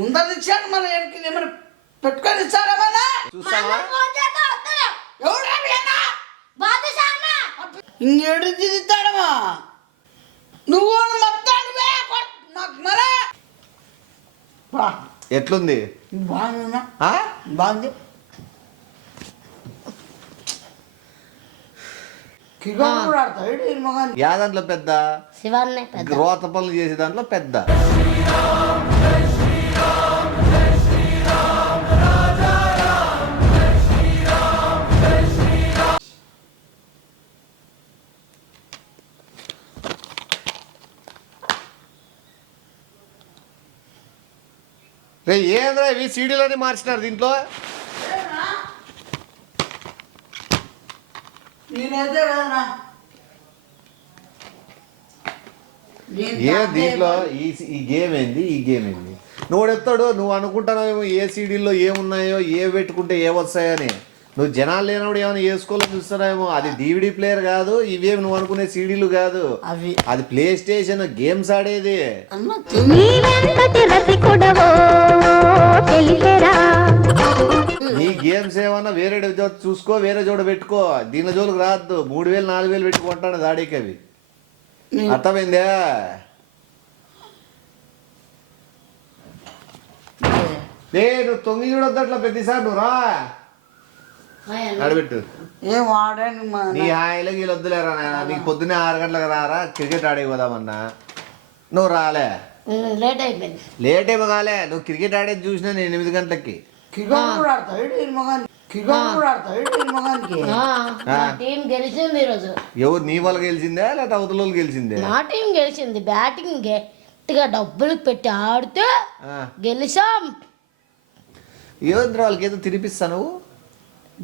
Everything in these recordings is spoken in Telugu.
ముందర ఇచ్చాను మన ఎక్కడికి ఏమైనా పెట్టుకొని ఇస్తారేమన్నా చూస్తావా ఇంకేడు తిస్తాడమా నువ్వు మొత్తానివే నాకు మరే ఎట్లుంది? బాగుందా? ఆ? బాగుంది. కిగోన్ కూడా ఆడతాడు ఈ మగాన్ని. యా దాంట్లో పెద్ద? శివాన్నే పెద్ద. రోత పనులు చేసే దాంట్లో పెద్ద. రే ఏంద్రా ఇవి సీడీలోనే మార్చినారు దీంట్లో? నేనైతే కదనా ఏ దీంట్లో ఈ గేమ్ ఏంది? ఈ గేమ్ ఏంది? నువ్వు చెప్తాడు నువ్వు అనుకుంటున్నావేమో ఏ సీడీల్లో ఏమున్నాయో ఏ పెట్టుకుంటే ఏమొస్తాయని. నువ్వు జనాలు లేనప్పుడు ఏమైనా వేసుకోవాలని చూస్తున్నావేమో. అది డివిడి ప్లేయర్ కాదు, ఇవేమి నువ్వు అనుకునే సీడీలు కాదు, అది ప్లే స్టేషన్ గేమ్స్ ఆడేది. నీ గేమ్స్ ఏమన్నా వేరే చూసుకో, వేరే చోట పెట్టుకో. దీని జోలికి రాద్దు. 3000 4000 పెట్టుకుంటాను దాడికి. అవి అర్థమైందా? నువ్వు తొంగి చూడొద్దు అట్లా ప్రతిసారి. నువ్వు రా అడబెట్టు. ఏం ఆడాను నీ హాయిలో వీళ్ళు వద్దులేరా నాయన. నీకు పొద్దున్నే 6 గంటలకు రారా క్రికెట్ ఆడేకి పోదామన్నా. నువ్వు రాలే, లేట్ అయిపోయింది. లేట్ ఏమో కాలే. నువ్వు క్రికెట్ ఆడేది చూసినా నేను 8 గంటలకి. కిగోన్ కూడా ఆడతాడు ఈ మగాన్ని. కిగోన్ కూడా ఆడతాడు ఈ మగానికి. టీం గెలిచింది ఈరోజు. ఎవరు నీ వాళ్ళు గెలిచిందే లేకపోతే అవతల వాళ్ళు గెలిచిందే? నా టీం గెలిచింది. బ్యాటింగ్ గట్టిగా డబ్బులు పెట్టి ఆడితే గెలిచాం. ఏదో వాళ్ళకి ఏదో తినిపిస్తా నువ్వు.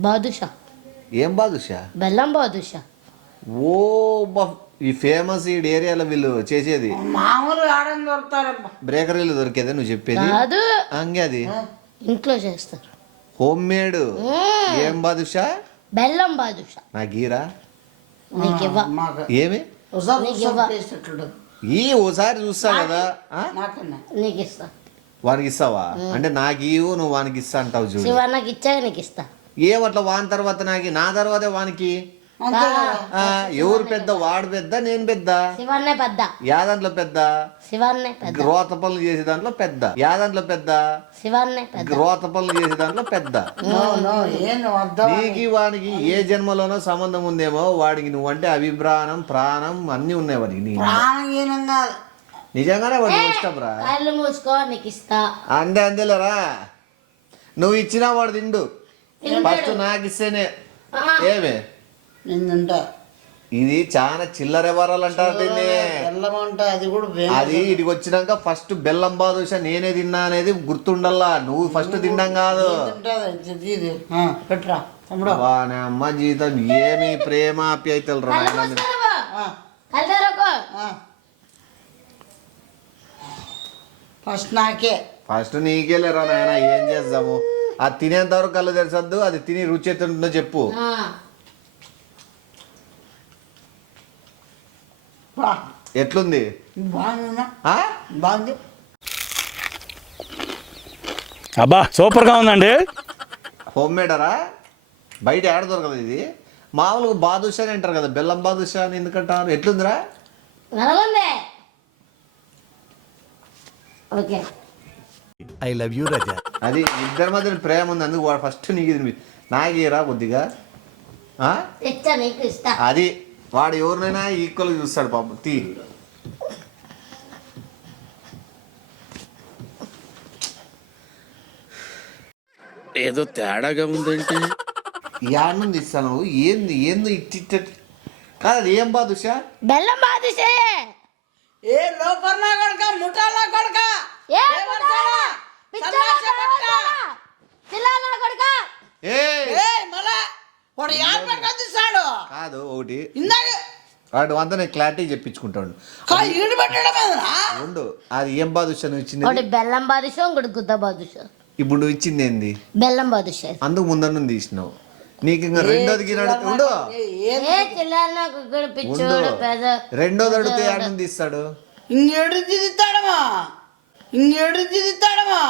బాదుషా. ఏం బాదుషా? బెల్లం బాదుషా. ఓ ఈ ఫేమస్ ఈ ఏరియాలో వీళ్ళు చేసేది. మామూలుగా ఆడని దొరుకుతారబ్బా. బ్రేకరీలు దొరికేదే నువ్వు చెప్పేది? కాదు, అంగే అది ఇంట్లో చేస్తారు. Home made. ఏం బాదుషా? బెల్లం బాదుషా. నా గీరా నీకివ్వ. ఏమి ఈ ఓసారి చూస్తా కదా. నీకు ఇస్తా. వానికి ఇస్తావా? అంటే నాకు ఇవ్వు, నువ్వు వానికి ఇస్తా అంటావు చూడు. శివన్నకి ఇచ్చాక నీకు ఇస్తా. ఏమట్లా వాని తర్వాత నాకు, నా తర్వాతే వానికి. ఎవరు పెద్ద? వాడు పెద్ద నేను పెద్ద? శివన్నే పెద్ద. యా దాంట్లో పెద్ద? శివన్నే పెద్ద. రోత పనులు చేసే దాంట్లో పెద్ద. యా దాంట్లో పెద్ద? శివన్నే పెద్ద. రోత పనులు చేసే దాంట్లో పెద్ద. నీకి వానికి ఏ జన్మలోనో సంబంధం ఉందేమో. వాడికి నువ్వంటే అభిప్రాయం ప్రాణం అన్ని ఉన్నాయి వాడికి. నిజంగానే వాడికి ఇష్టం రా. కళ్ళు మూసుకో, నీకు ఇస్తా. అందేలేరా. నువ్వు ఇచ్చినా వాడు తిండు. ఫస్ట్ నాకు ఇస్తేనే. ఏమే ఇది చాలా చిల్లర వ్యవహారాలు అంటారు దీన్ని. అది ఇడికి వచ్చినాక ఫస్ట్ బెల్లం బాదుషా నేనే తిన్నా అనేది గుర్తుండల్లా. నువ్వు ఫస్ట్ తిన్నాం కాదు. అమ్మ జీవితం ఏమి ప్రేమ ఆప్యాయతలు రా. ఫస్ట్ నాకే. ఫస్ట్ నీకే లేరా నాయన. ఏం చేద్దాము? అది తినేంత వరకు కళ్ళు తెరచద్దు. అది తిని రుచి ఎత్తుంటుందో చెప్పు. ఎట్లుంది? బాగుంది. అబ్బా సూపర్ గా ఉందండి. హోమ్ మేడరా? బయట ఏడ దొరకదు ఇది. మామూలుగా బాదుషా అని అంటారు కదా, బెల్లం బాదుషా అని ఎందుకంటారు? ఎట్లుందిరా? ఐ లవ్ యూ రజా. అది ఇద్దరి మధ్య ప్రేమ ఉంది, అందుకు వాడు ఫస్ట్ నీకు నాగేరా కొద్దిగా. అది వాడు ఎవరినైనా ఈక్వల్గా చూస్తాడు పాపం. తీ ఏదో తేడాగా ఉందేంటి? యాడ్నుంది ఇస్తాను. ఏంది ఏంది ఇట్టి కాదు. అది ఏం బాదుషా? బెల్లం బాదుషే. ఏ లోపర్నా కొడక, ముఠాలా కొడక, కాదు ఒకటి వాడు అంతా నేను క్లారిటీ చెప్పించుకుంటాడు. ఉండు. అది ఏం బాదుషా నువ్వు ఇచ్చింది? బెల్లం బాదుషా, ఇంకోటి గుద్ద బాదుషా. ఇప్పుడు నువ్వు ఇచ్చింది ఏంది? బెల్లం బాదుషా. అందుకు ముందర నుండి తీసినావు. నీకు ఇంకా రెండోది ఉండు. రెండోది అడిగితే ఏడు తీస్తాడు. ఇంకేడు తీస్తాడమా. ఇంకేడు తిరుగుతాడమా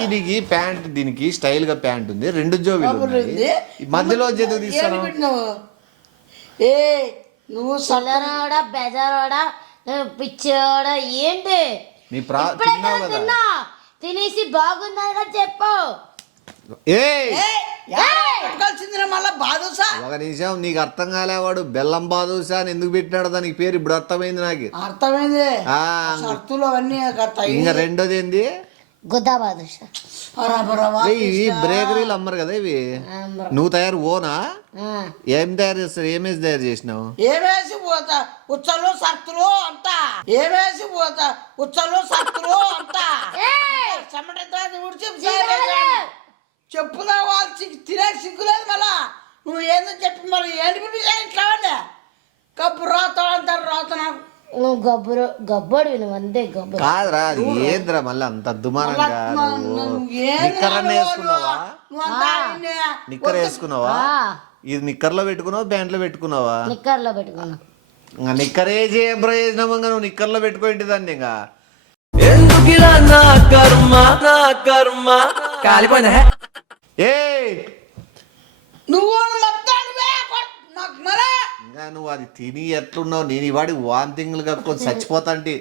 దీనికి ప్యాంట్, దీనికి స్టైల్ గా ప్యాంట్ ఉంది, 2 జోబీలు ఉన్నాయి. మధ్యలో జత తీస్తాను. ఏ నువ్వు సలరాడా బెజారాడా పిచ్చోడా ఏంటి? నీ ఇప్పుడే కదా తిన్నా, తినేసి బాగుందని చెప్పు. మళ్ళా బాదుసా ఒక నిమిషం, నీకు అర్థం కాలేవాడు బెల్లం బాదుషా అని ఎందుకు పెట్టినాడు దానికి పేరు, ఇప్పుడు అర్థమైంది నాకు. అర్థమైంది. సర్తులు అవన్నీ ఇంకా రెండోది ఏంది? గుద్దా బాదుషా. ఇవి బేకరీలు అమ్మరు కదా ఇవి. నువ్వు తయారు ఓనా? ఏం తయారు చేస్తారు? ఏమేసి తయారు చేసినావు? ఏమేసి పోతా ఉచ్చలు సర్తులు అంతా, ఏమేసి పోతా ఉచ్చలు సర్తులు అంతా చెప్పుదా వాళ్ళు తినే సిగ్గులేదు. మళ్ళా నువ్వు ఏందో చెప్పి మళ్ళీ ఏడిపి ఇట్లా కప్పు రాత అంటారు. రాత నాకు నువ్వు గబ్బడు నువ్వు అంతే గబ్బడు కాదురా. అది ఏంద్రా మళ్ళీ అంత అద్దుమానంగా? నిక్కర్ వేసుకున్నావా? నిక్కర్ వేసుకున్నావా? ఇది నిక్కర్లో పెట్టుకున్నావా ప్యాంట్లో పెట్టుకున్నావా? నిక్కర్లో పెట్టుకున్నా. నిక్కరే ఏం ప్రయోజనం? నువ్వు నిక్కర్లో పెట్టుకోండి దాన్ని. ఇంకా ఇంకా నువ్వు అది తిని ఎట్లున్నావు? నేను వాడి వాంతింగ్లు కక్కుని చచ్చిపోతాంటి.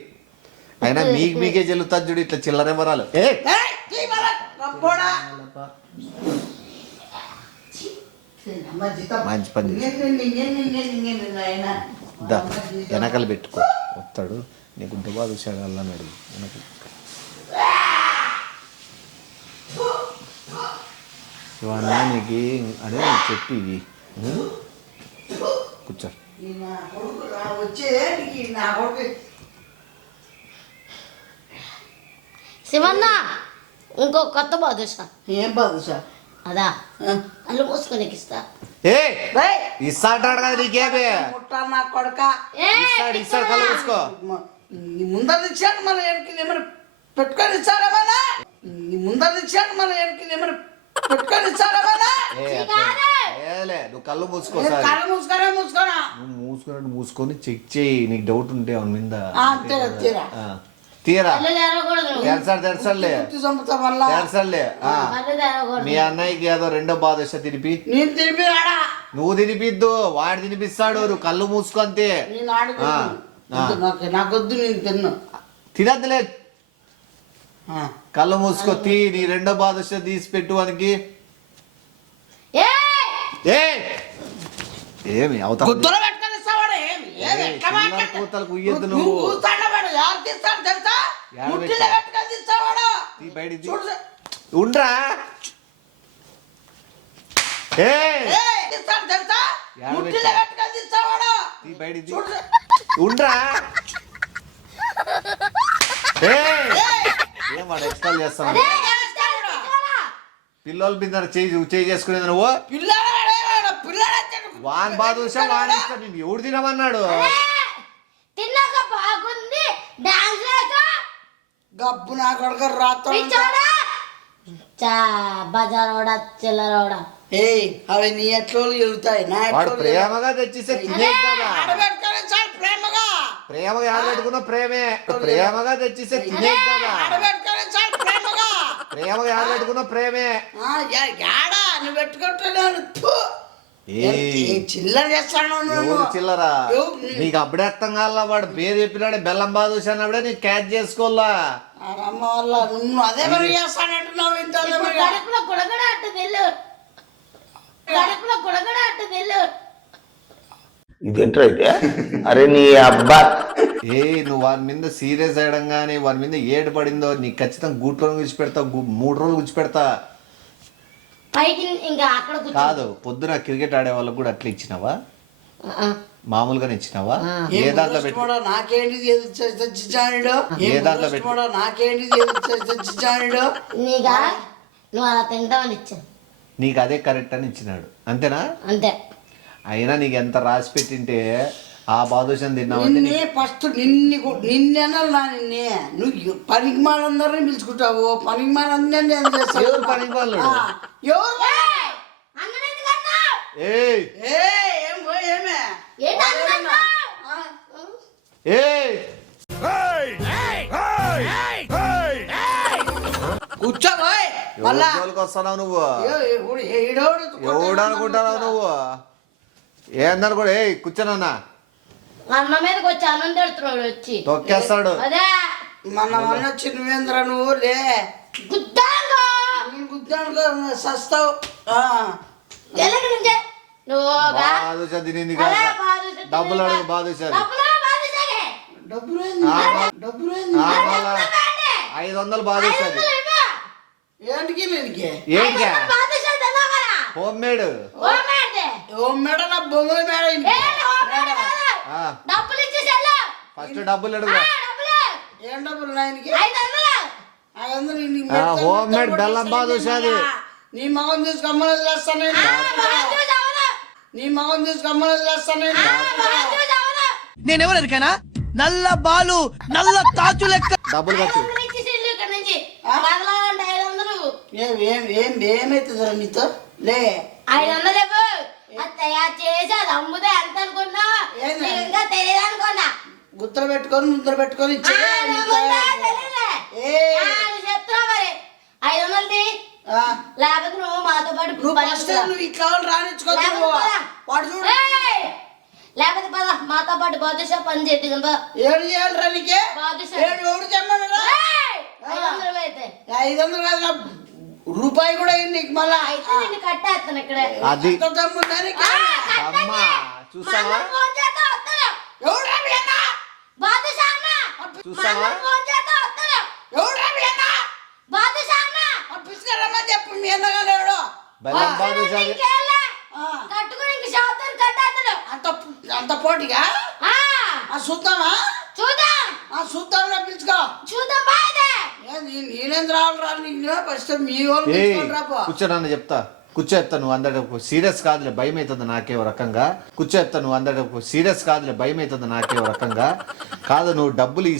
అయినా మీకే చెల్లుతుంది చూడు ఇట్లా చిల్లర వరాలు. మంచి పని వెనకలు పెట్టుకో, వస్తాడు నీకు దుబాదు విషయాలు అన్నాడు. వెనకలు ఇవన్నా నీకు అదే చెప్పి కూర్చో. శివన్న ఇంకో కొత్త బాదుషా. ఏం బాదుషా? అదా అల్లు మూసుకొని ఇస్తా. ఇస్తాడు కదా నీకేమే ముట్టాలి నా కొడక. ఇస్తాడు కళ్ళు మూసుకో. ముందర ఇచ్చాడు మన ఎనికి ఏమైనా పెట్టుకొని ఇచ్చాడేమన్నా? ముందర ఇచ్చాడు మన ఎనికి ఏమైనా పెట్టుకొని ఇచ్చాడేమన్నా? నువ్వు కళ్ళు మూసుకో. కళ్ళు మూసుకొని మూసుకోనా? నువ్వు మూసుకున్నట్టు మూసుకొని చెక్ చేయి. నీకు డౌట్ ఉంటే అవును మీద తీరా తెరసలే. మీ అన్నయ్యకి ఏదో రెండో బాదుష తినిపి. నువ్వు తినిపిద్దు, వాడు తినిపిస్తాడు. నువ్వు కళ్ళు మూసుకో అంతే. నాకొద్దు, నేను తిన్ను. తినద్దులే, కళ్ళు మూసుకో. నీ రెండో బాదుష తీసి పెట్టు వానికి. ఏమి అవుతా కూతలకు ఉయ్యద్దు నువ్వు. ఉండ్రా ఉండ్రా ఏం వాడు ఎక్స్ట్రా చేస్తాను. పిల్లలు బిందరు చేయి చేసుకునేది నువ్వు. వాన్ బాదుషా వాడి ఇష్టం. నేను ఎవడు తినమన్నాడు? తిన్నాక బాగుంది గబ్బు నా కొడుకు రాత్ర బజారోడా చిల్లరోడా. అవి నీ ఎట్లో వెళ్తాయి. వాడు ప్రేమగా తెచ్చిస్తే తినేది కదా. ప్రేమగా ప్రేమగా ఆడబెట్టుకున్న ప్రేమే. ప్రేమగా తెచ్చిస్తే తినేది కదా. ప్రేమగా ఆడబెట్టుకున్న ప్రేమే. నువ్వు పెట్టుకుంటున్నాను. చిల్లర చేస్తాను. చిల్లరా నీకు అప్పుడే అర్థం కాల. వాడు పేరు చెప్పినాడే బెల్లం బాదుషా అన్నప్పుడే నీకు క్యాచ్ చేసుకోవాలా. అమ్మ వల్ల నువ్వు అదే మరి చేస్తానంటున్నావు. ఇంత కడుపులో గుడగడ అట్టు వెళ్ళు, కడుపులో గుడగడ అట్టు వెళ్ళు. ఇదేంటైతే అరే నీ అబ్బా. నువ్వు వారి మీద సీరియస్ అయ్యడం కానీ వారి మీద ఏడు పడిందో నీకు ఖచ్చితంగా గూట్లో విడిచిపెడతావు. 3 రోజులు విడిచిపెడతా. కాదు, పొద్దున క్రికెట్ ఆడే వాళ్ళకి కూడా అట్లా ఇచ్చినావా? మామూలుగానే ఇచ్చినావా? ఏ దాంట్లో పెట్టుకోడా? నాకేంటి ఏ దాంట్లో పెట్టుకోడా? నాకేంటి నువ్వు అలా తింటావని ఇచ్చా. నీకు అదే కరెక్ట్ అని ఇచ్చినాడు అంతేనా? అంతే. అయినా నీకు ఎంత రాసి పెట్టింటే ఆ బాదుషాన్ని తిన్నావంటే ఫస్ట్ నిన్నెనాలి. నా నిన్నే నువ్వు పనికి మాలందరినీ పిలుచుకుంటావు. పనికి మాలందరినీ పనికి వాళ్ళు ఏమే కూర్చోబోయ్ మళ్ళా జోలికి వస్తున్నావు నువ్వు ఈడోడు ఎవడు అనుకుంటున్నావు నువ్వు ఏందనుకో ఏ కూర్చోనన్నా అన్న మీదకి వచ్చి అన్నం తిడుతున్నాడు వచ్చి తొక్కేస్తాడు అదే మన అన్న చిన్వేంద్ర నువ్వు లే గుద్దాంగో నేను గుద్దాను సస్తావు ఎలాగ నుంచే నువ్వుగా బాదుషా తినింది అదే కాక బాదుషా డబ్బులు అడుగు బాదుషా డబ్బులు బాదుషాగే డబ్బులేంది 500 బాదుషాది ఏంటికి నేనికి ఏంటిగా హోమ్ మేడ్ ఓ మేడ నా బొంగుల మేడ డబ్బులు ఇచ్చేసాను ఫస్ట్ డబ్బులు అడుగు ఏం డబ్బులు నాయనకి 500 హోమ్ మేడ్ బెల్లం బాదుషాది నీ మగం తీసుకొమ్మని చేస్తాను నీ మగం తీసుకొమ్మని చేస్తాను నేనెవరికైనా నల్ల బాలు నల్ల తాచు లెక్క డబ్బులు కట్టు ఏమైతుందిరా నీతో లే 500 ఇవ్వు. అది తయారు చేసి అది అమ్ముతే ఎంత అనుకున్నా ఏంది? నీకు ఇంకా తెలియదు అనుకున్నా గుత్తర పెట్టుకొని ముద్ర పెట్టుకొని ఆ, నువ్వు ఉందా? తెలీదా? నువ్వు చెప్తున్నావు మరి 500 ది. లేకపోతే నువ్వు మాతో పాటు నువ్వు పని ఫస్ట్ చేద్దాం. నువ్వు ఇట్లా రానిచ్చుకోవచ్చు లేకపోతే పద. వాడు చూడు ఏయ్! లేకపోతే పద మాతో పాటు బాదుషా పని చేద్దాం పద. ఏడు చేయాలి రా నీకే బాదుషా. ఏడు చెప్పాను ఏయ్! 500 అయితే 500 కాదు నా రూపాయి కూడా అయింది నీకు మళ్ళా అయితే నిన్ను కట్టేస్తాను ఇక్కడ అది ఎంత దమ్ము దానికి అమ్మా చూసావా ఫోన్ చేస్తా వస్తాడు ఎవడురా మీ అన్న బాదుషా అన్న చూసావా ఫోన్ చేస్తా వస్తాడు ఎవడురా మీ అన్న బాదుషా అన్న పిసుకురమ్మని చెప్పు మీ అన్నగారు ఎవడు బెల్లం బాదుషాది ఇంకేళ్ళే. ఆ, కట్టుకుని ఇంక షాపుతారు కట్టేస్తాడు అంత అంత పోటీగా ఆ, చూద్దామా చూద్దాం చూద్దాంరా పిలుచుకో చూద్దాం బాయిదే నేనేం రావాలి నీకు ఫస్ట్ మీ వాళ్ళు ఏ పిలుచుకొని రాపో కూర్చోనని చెప్తా కూర్చోెత్తా నువ్వు అందరికి సీరియస్ కాదులే భయం అవుతుంది నాకే ఓ రకంగా కూర్చోెత్తా నువ్వు అందరికి సీరియస్ కాదులే భయం అవుతుంది నాకే ఓ రకంగా కాదు నువ్వు డబ్బులు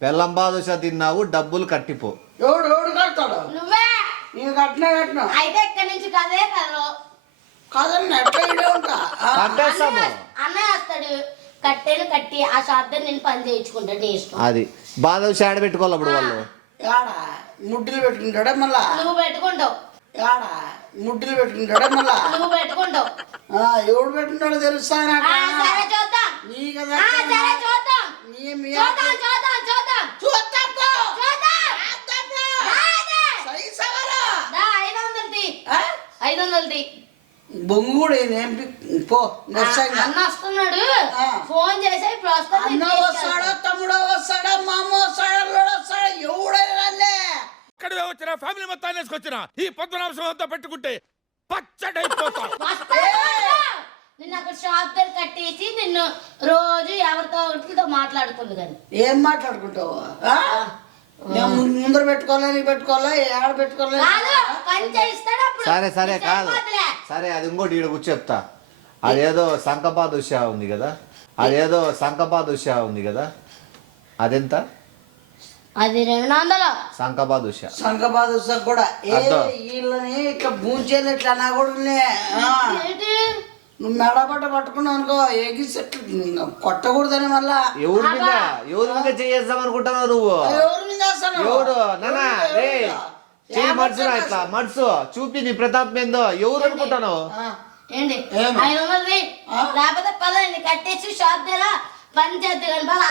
బెల్లం బాదుషా తిన్నావు డబ్బులు కట్టిపో ఎవడు కడతాడు నువ్వే నేను కట్టినా అయితే ఇక్కడి నుంచి కదే కదరు కాదన్న ఎట్లా ఇడే ఉంటా కట్టేస్తాము అన్నయ్య వస్తాడు కట్టేను కట్టి ఆ షాప్ దగ్గర నేను పని చేయించుకుంటాడు నీ ఇష్టం అది బాదుషా ఆడ పెట్టుకోవాలి అప్పుడు వాళ్ళు యాడా ముడ్డులు పెట్టుకుంటాడా మళ్ళా నువ్వు పెట్టుకుంటావు యాడా ముడ్డులు పెట్టుకుంటాడా మళ్ళా నువ్వు పెట్టుకుంటావు ఎవడు పెట్టుకుంటాడో తెలుస్తా నాకు. సరే చూద్దాం నీ కదా సరే చూద్దాం మీ చూద్దాం చూద్దాం చూద్దాం చూద్దాం పో. చూద్దాం చూద్దాం పో. రాదే. సై సవాలా. దా 500 తీ ఆ? 500 తీ బొంగు కూడా ఏం పో నిశ్చయంగా. అన్న వస్తున్నాడు ఆ. ఫోన్ చేసి ఇప్పుడు వస్తాను అన్న వస్తాడా తమ్ముడో వస్తాడా మామ వస్తాడా అల్లుడు వస్తాడా ఎవడైనా ఇక్కడ వచ్చిన ఫ్యామిలీ మొత్తాన్ని వేసుకొచ్చిన ఈ పద్మనాభం అంతా పెట్టుకుంటే పచ్చడైపోతాం నిన్ను అక్కడ షాప్ దగ్గర కట్టేసి నిన్ను రోజు ఎవరితో ఒకటితో మాట్లాడుతుంది కానీ ఏం మాట్లాడుకుంటావు ఆ? నేను ముందర పెట్టుకోవాలా ఏడ పెట్టుకోవాలా కాదు పని చేయిస్తాడు అప్పుడు సరే సరే నీకు కాదు సరిపోతులే. సరే అది ఇంకోటి ఈడ కూర్చోప్తా అదేదో సంకపాదుషా ఉంది కదా అదేదో సంకపాదుషా ఉంది కదా అదెంత అది 200 సంకపాదుషా సంఘబాధ కూడా అర్థం. వీళ్ళని ఇట్లా భూంచేది ఇట్లా నా కూడా ఏంటి నువ్వు మెడబట్ట పట్టుకున్నావు అనుకో ఎగిసెట్లు కొట్టకూడదని మళ్ళా ఎవరి మీద చేద్దాం అనుకుంటున్నావు నువ్వు ఎవరి మీద వేస్తాను? ఎవడు నానా రే చెయ్యి ఏ మడుచురా మడుచు ఇట్లా మడుచు చూపి నీ ప్రతాప్ ఏందో ఎవరు అనుకుంటాను ఆ, ఏంటి ఏమి? 500 లేకపోతే పదండి కట్టేసి షాప్ దగ్గర పని చేద్దు కానీ పద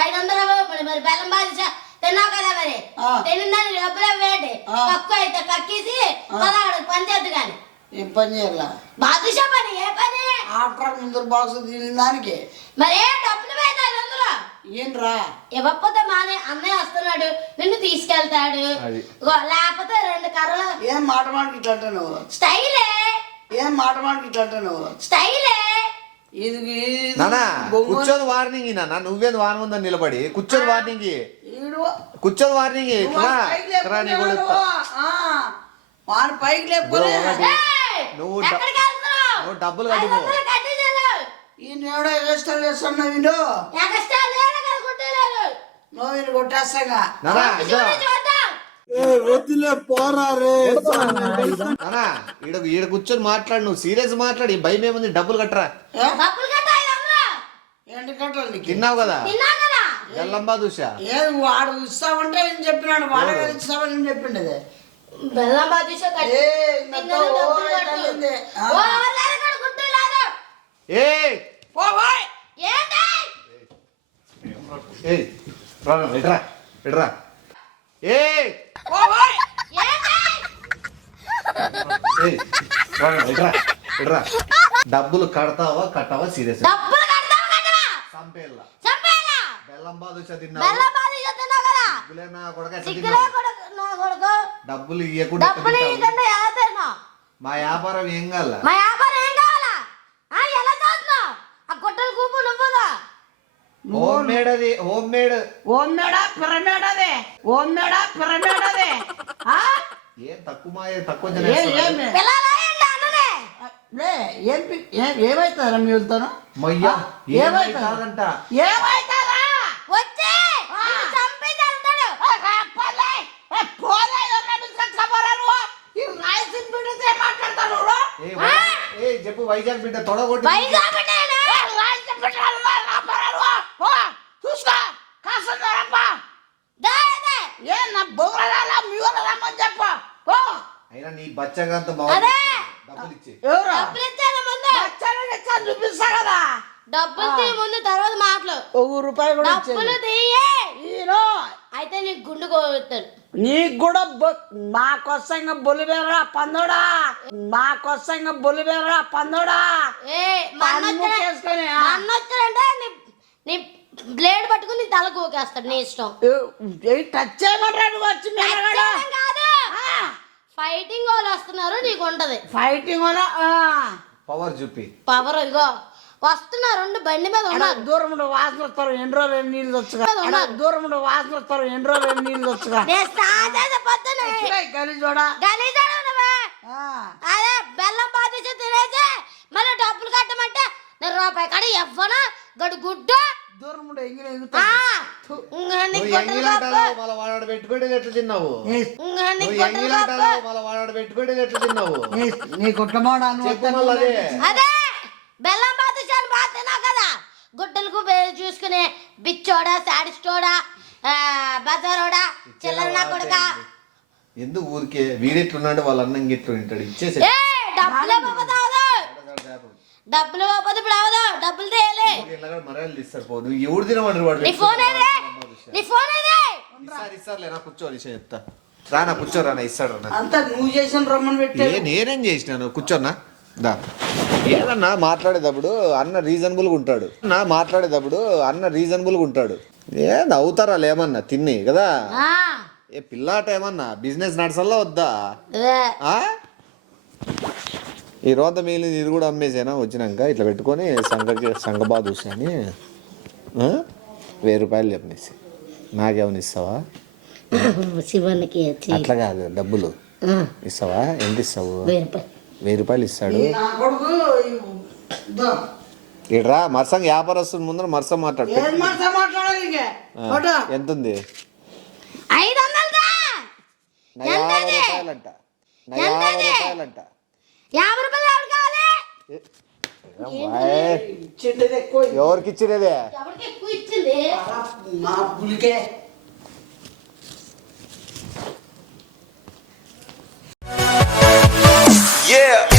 500 మరి బెల్లం బాధించా తిన్నావు కదా మరి ఆ. తిన్నదాన్ని డబ్బులు వేయండి ఆ. తక్కువ అయితే కక్కేసి పదహాడు పని చేద్దు కానీ ఏం పని చేయాల బాదుషా పని ఏ పని ఆఫ్టర్ ముందర బాక్స్ తిని దానికి మరి ఏ డబ్బులు వేయాలి అందులో ఏం రా ఇవ్వకపోతే మానే అన్నయ్య వస్తున్నాడు నిన్ను తీసుకెళ్తాడు అది. లేకపోతే 2 కర్రలు ఏం మాట మాటకి ఇట్లా అంటావు నువ్వు స్టైలే ఏం మాట మాటకి ఇట్లా అంటావు నువ్వు స్టైలే ఇది నానా బొంగు కూర్చొని వార్నింగ్ నాన్న నువ్వేది వారం ఉందని నిలబడి కూర్చొని వార్నింగ్ ఈడు కూర్చొని వార్నింగ్ నువ్వు వాని పైకి లేపుకునే నువ్వు. ఆ, వాని పైకి లేపుకునే ఏయ్! నువ్వు ఎక్కడికి వెళ్తున్నావు? నువ్వు డబ్బులు కట్టుకో 500 కట్టేసాను. ఈయన ఎవడో ఎగస్టాల్ చేస్తున్నావు వీడు ఎగస్ట్రా లేరు కదా కుట్టేలేదు. నువ్వు వీడు కొట్టేస్తాగా నానా ఇదో చూద్దాం. నానా ఈడ కూర్చొని మాట్లాడు నువ్వు సీరియస్ మాట్లాడి భయం ఏముంది డబ్బులు కట్టరా డబ్బులు కట్ట 500. ఎండు కట్టాలి నీకు తిన్నావు కదా తిన్నావు కదా? బెల్లం బాదుషా ఏది వాడు ఇస్తామంటే ఏం చెప్పినాడు, వాడే ఇస్తామని చెప్పిండు అది. బెల్లం బాదుషా కట్టి ఏ ఇంకా ఓవర్ అయిపోయింది. ఏయ్ ఓ ఓయ్ ఏయ్ రా ఇట్రా ఇట్రా ఏయ్ ఓ ఓయ్ ఏయ్ రా ఇట్రా ఇట్రా డబ్బులు కడతావా కట్టవా సీరియస్ సంపేళ్ళ బెల్లం బాదుషా తిన్నావు సిగ్గులేనా కొడక ఎట్లా తిన్నావు? డబ్బులు ఇవ్వకుండా ఎట్లా తింటావు? మా వ్యాపారం ఏం కాల హోమ్ మేడ్ అది హోమ్ మేడ్ ఓం మేడా పిరమేడ్ అదే, ఓం మేడా పిరమేడ్ అదే. ఏం తక్కువ ఏమైతుందా మీ వెళ్తాను మయ్యా ఏమైతుందా కాదంట ఏమైతుందా ఏ చెప్పు వైజాగ్ బిడ్డ తొడగొట్టి చూసుకో కాస్తుందారప్ప ఏ నా బొగరాలా మీ వాళ్ళ రమ్మని చెప్పు. అయినా నీ బచ్చగంత డబ్బులు ఇచ్చే ఎవరు చూపిస్తా కదా, డబ్బులు తీ ముందు తర్వాత మాటలు. ₹1 కూడా డబ్బులు తీయే ఈయనో అయితే నీకు గుండు కోతాడు. నీకు కూడా నాకొస్తంగా బొలిబేరా పందోడా, నాకొస్తంగా బొలిబేరా పందోడా. అన్నొచ్చాడంటే నీ బ్లేడ్ పట్టుకుని నీ తల కోకేస్తాడు, నీ ఇష్టం. టచ్ చేయమంటాడు వచ్చి కాదు, ఫైటింగ్ వాళ్ళు వస్తున్నారు, నీకు ఉంటది ఫైటింగ్ వల్ల పవర్ చూపి పవర్. ఇగో వస్తున్నారు, బండి మీద ఉన్నారు. దూరం వాసన వస్తారు, ఎన్ని రోజులు నీళ్ళు వచ్చుగా. దూరం వాసన వస్తారు, ఎన్ని రోజులు నీళ్ళు వచ్చుగా. అదే బెల్లం బాధించి తినేసి మళ్ళీ డబ్బులు కట్టమంటే ₹1 కాడ ఇవ్వనా గడు గుడ్డు. దూరం వాడు పెట్టుకోండి ఎట్లా తిన్నావు వాడు పెట్టుకోండి ఎట్లా తిన్నావు నీ కుట్టమాడా అదే బెల్లం బాధించాను బాగా తిన్నావు కదా. గుడ్డలకు చూసుకుని బిచ్చోడా శాడిస్టోడా బజారోడా చిల్లర నా కొడుక. ఎందుకు ఊరికే వీడెట్లున్నాడు వాళ్ళ అన్నం గిట్లు ఉంటాడు ఇచ్చేసి డబ్బులు పోతే ఇప్పుడు అవదు, డబ్బులు తీయాలి. మర్యాదలు ఇస్తారు పో నువ్వు ఎవడు తినమంటారు వాడు నీ ఫోన్ ఏదే, నీ ఫోన్ ఏదే. ఇస్తారులే నా కూర్చో విషయం చెప్తా రానా కూర్చోరా ఇస్తాడు అంతా నువ్వు చేసిన రమ్మని పెట్టి నేనేం చేసినాను కూర్చోన్నా దా ఏదన్నా మాట్లాడేటప్పుడు అన్న రీజనబుల్గా ఉంటాడు అన్న రీజనబుల్గా ఉంటాడు ఏది అవుతారా లేమన్నా తిని కదా. ఏ పిల్లాట ఏమన్నా బిజినెస్ నడసల్లా వద్దా ఈ రోజు మిగిలిన ఇది కూడా అమ్మేసేనా వచ్చినాక ఇట్లా పెట్టుకొని సంగబా చూసాని ₹1000 చెప్పనేసి నాకేమని ఇస్తావా? శివానికి అట్లా కాదు డబ్బులు ఇస్తావా? ఎంత ఇస్తావు? ₹1000 ఇస్తాడు. ఇట్రా మరసంగ వ్యాపారస్తుల ముందర మరసం మాట్లాడు. ఎంత ఉంది? ₹500 ₹50 ₹50 ఎవరికి ఇచ్చినదే? ఎక్కువ ఇచ్చింది మా పులికే. Yeah.